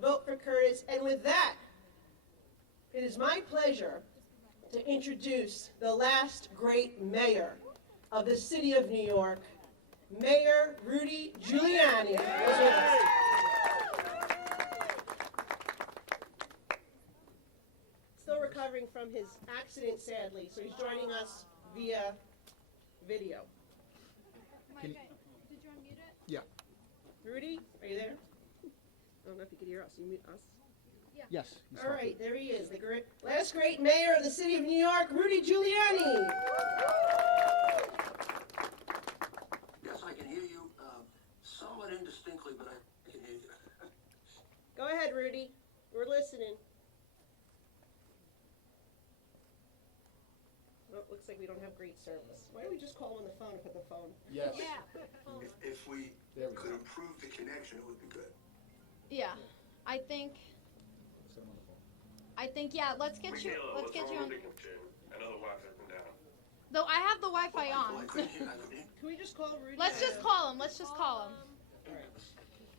vote for Curtis. And with that, it is my pleasure to introduce the last great mayor of the city of New York, Mayor Rudy Giuliani. Still recovering from his accident, sadly, so he's joining us via video. Did you unmute it? Yeah. Rudy, are you there? I don't know if you could hear us. You mute us? Yeah. Yes. All right, there he is, the last great mayor of the city of New York, Rudy Giuliani. Yes, I can hear you somewhat indistinctly, but I can hear you. Go ahead, Rudy. We're listening. Oh, it looks like we don't have great service. Why don't we just call him on the phone and put the phone? Yes. Yeah. If we There we could go. improve the connection, it would be good. Yeah. I think, let's get you on. I know the Wi-Fi's been down. Though I have the Wi-Fi I on. couldn't hear. Can we just call Rudy? Let's just call him. Let's just call him.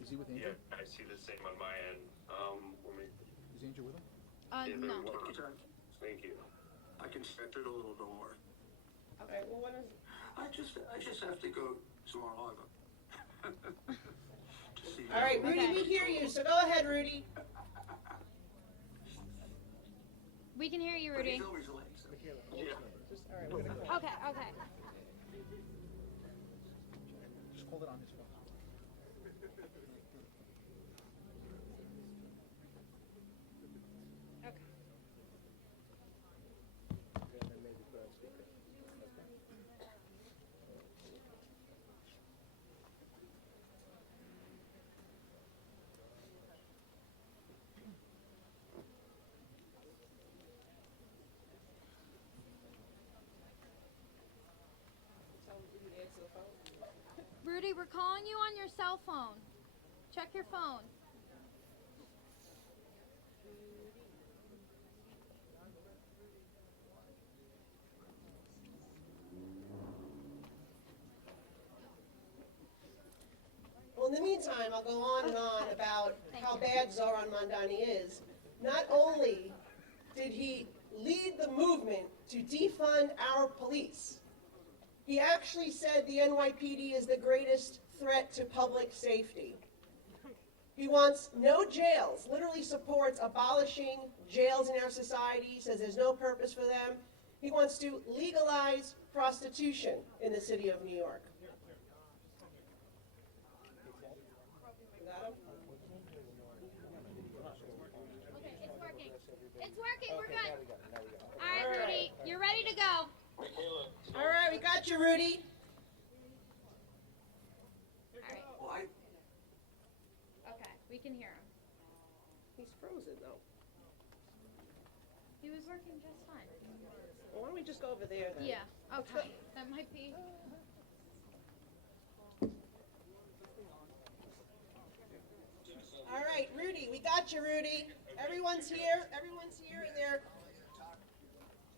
Is he with Angel? Yeah, I see the same on my end. Let me. Is Angel with him? Either No. one. Thank you. I can stretch it a little, don't worry. Okay, well, when is... I just have to go to Mar-a-Lago. To see All right, Rudy, Okay. we hear you, so go ahead, Rudy. We can hear you, But Rudy. he's always late. So. Yeah. Just, all right, we're gonna call. Okay. Okay. Just hold it on his phone. Okay. Tell Rudy to answer the phone. Rudy, we're calling you on your cell phone. Check your phone. Well, in the meantime, I'll go on and on about how bad Zohran Mamdani is. Not only did he lead the movement to defund our police, he actually said the NYPD is the greatest threat to public safety. He wants no jails, literally supports abolishing jails in our society, says there's no purpose for them. He wants to legalize prostitution in the city of New York. Got him? Okay, it's working. It's working. We're good. All right, Rudy, you're ready to go. Michaela. All right, we got you, Rudy. All right. Well, Okay, we can hear him. He's frozen, though. He was working just fine. Well, why don't we just go over there, then? Yeah. Okay. That might be. All right, Rudy, we got you, Rudy. Everyone's here, and they're...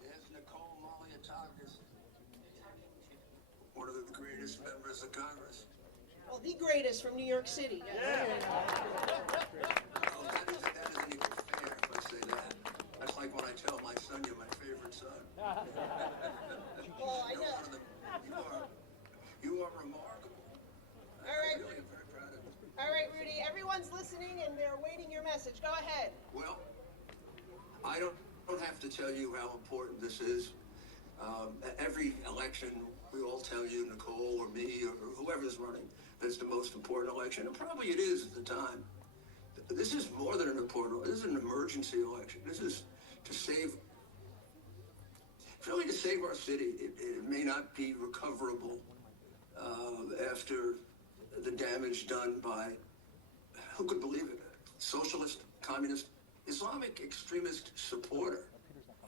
Yes, Nicole Maliatakis, one of the greatest members of Congress. Well, the greatest from New York City. Oh, that isn't even fair if I say that. That's like when I tell my son you're my favorite son. Well, I You're know. one of the, you are remarkable. All right. I really am very proud of you. All right, Rudy, everyone's listening, and they're waiting your message. Go ahead. Well, I don't have to tell you how important this is. Every election, we all tell you, Nicole or me or whoever's running, that's the most important election. And probably it is at the time. This is more than an important, this is an emergency election. This is to save, it's really to save our city. It may not be recoverable after the damage done by, who could believe it, socialist, communist, Islamic extremist supporter.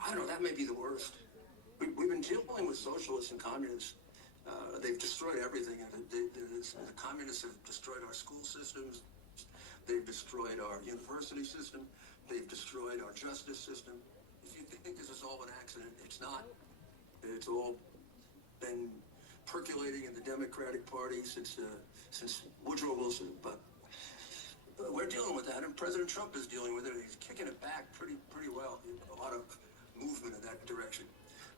I don't know, that may be the worst. We've been dealing with socialists and communists. They've destroyed everything. The communists have destroyed our school systems. They've destroyed our university system. They've destroyed our justice system. If you think this is all an accident, it's not. It's all been percolating in the Democratic Party since Woodrow Wilson. But we're dealing with that, and President Trump is dealing with it. He's kicking it back pretty well. A lot of movement in that direction.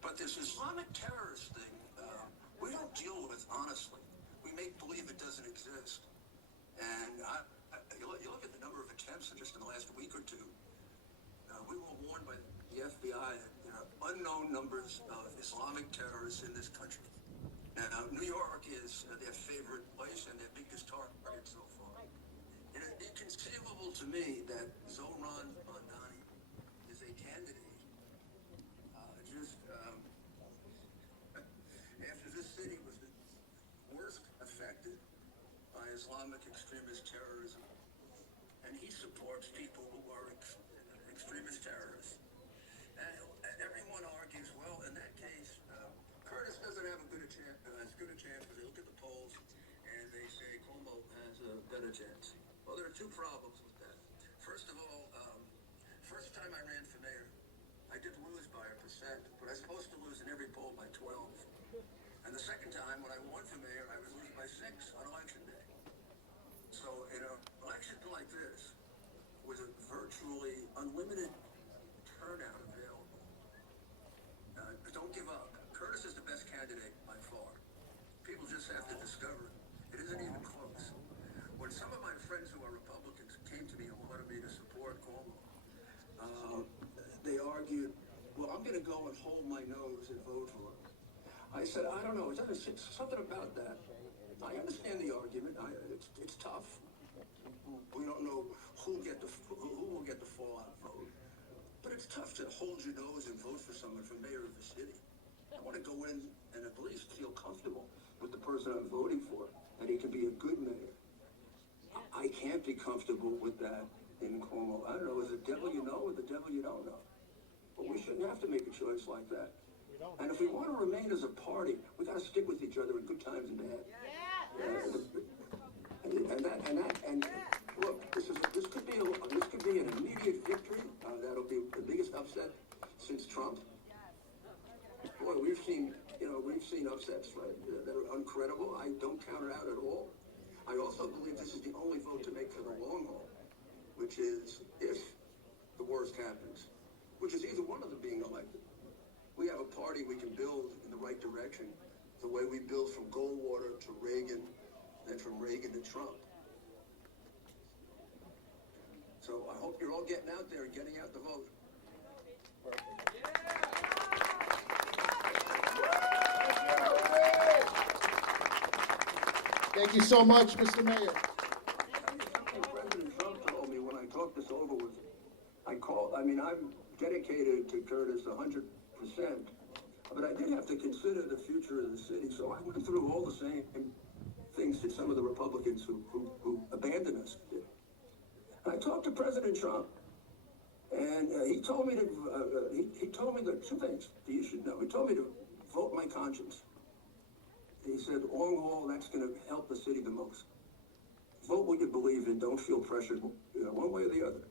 But this Islamic terrorist thing, we don't deal with honestly. We make believe it doesn't exist. And you look at the number of attempts just in the last week or two. We were warned by the FBI that there are unknown numbers of Islamic terrorists in this country. Now, New York is their favorite place and their biggest target so far. It is inconceivable to me that Zohran Mamdani is a candidate. After this city was the worst affected by Islamic extremist terrorism, and he supports people who are extremist terrorists. And everyone argues, well, in that case, Curtis doesn't have as good a chance because they look at the polls and they say Cuomo has a better chance. Well, there are two problems with that. First of all, first time I ran for mayor, I did lose by 1%, but I was supposed to lose in every poll by 12. And the second time, when I won for mayor, I was losing by 6 on election day. So in an election like this, with a virtually unlimited turnout available, don't give up. Curtis is the best candidate by far. People just have to discover it. It isn't even close. When some of my friends who are Republicans came to me and wanted me to support Cuomo, they argued, well, I'm going to go and hold my nose and vote for him. I said, I don't know. It's something about that. I understand the argument. It's tough. We don't know who will get the fallout vote. But it's tough to hold your nose and vote for someone for mayor of the city. I want to go in and at least feel comfortable with the person I'm voting for, that he can be a good mayor. I can't be comfortable with that in Cuomo. I don't know, is the devil you know or the devil you don't know? But we shouldn't have to make a choice like that. And if we want to remain as a party, we got to stick with each other in good times and bad. And look, this could be an immediate victory. That'll be the biggest upset since Trump. Boy, we've seen upsets, right, that are incredible. I don't count it out at all. I also believe this is the only vote to make for the long haul, which is if the worst happens, which is either one of them being elected. We have a party we can build in the right direction, the way we built from Goldwater to Reagan, then from Reagan to Trump. So I hope you're all getting out there and getting out the vote. Thank you so much, Mr. Mayor. President Trump told me when I talked this over with him, I'm dedicated to Curtis 100%, but I did have to consider the future of the city, so I went through all the same things that some of the Republicans who abandoned us did. And I talked to President Trump, and he told me that two things that you should know. He told me to vote my conscience. He said, long haul, that's going to help the city the most. Vote what you believe in. Don't feel pressured, one way or the other.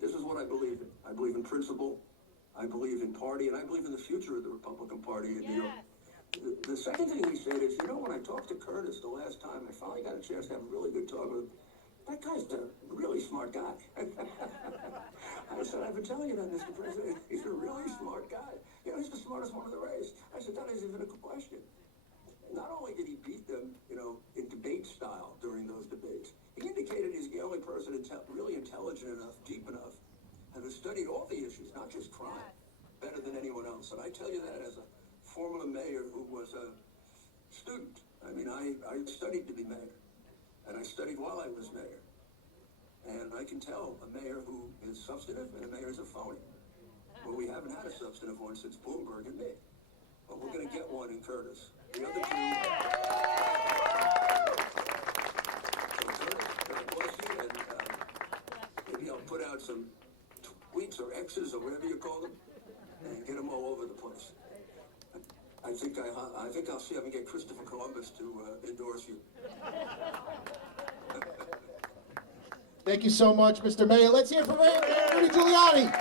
This is what I believe in. I believe in principle. I believe in party, and I believe in the future of the Republican Party in New York. The second thing he said is, when I talked to Curtis the last time, I finally got a chance to have a really good talk with him. That guy's a really smart guy. I said, I've been telling you that, Mr. President. He's a really smart guy. He's the smartest one in the race. I said, that isn't even a question. Not only did he beat them, in debate style during those debates, he indicated he's the only person really intelligent enough, deep enough, and has studied all the issues, not just crime, better than anyone else. And I tell you that as a former mayor who was a student. I studied to be mayor, and I studied while I was mayor. And I can tell a mayor who is substantive and a mayor is a phony. Well, we haven't had a substantive one since Bloomberg and me. But we're going to get one in Curtis. The other two... So Curtis, God bless you, and maybe I'll put out some tweets or X's or whatever you call them, and get them all over the place. I think I'll see if I can get Christopher Columbus to endorse you. Thank you so much, Mr. Mayor. Let's hear from Rudy Giuliani.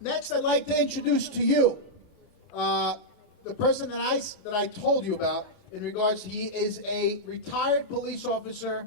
Next, I'd like to introduce to you the person that I told you about in regards, he is a retired police officer,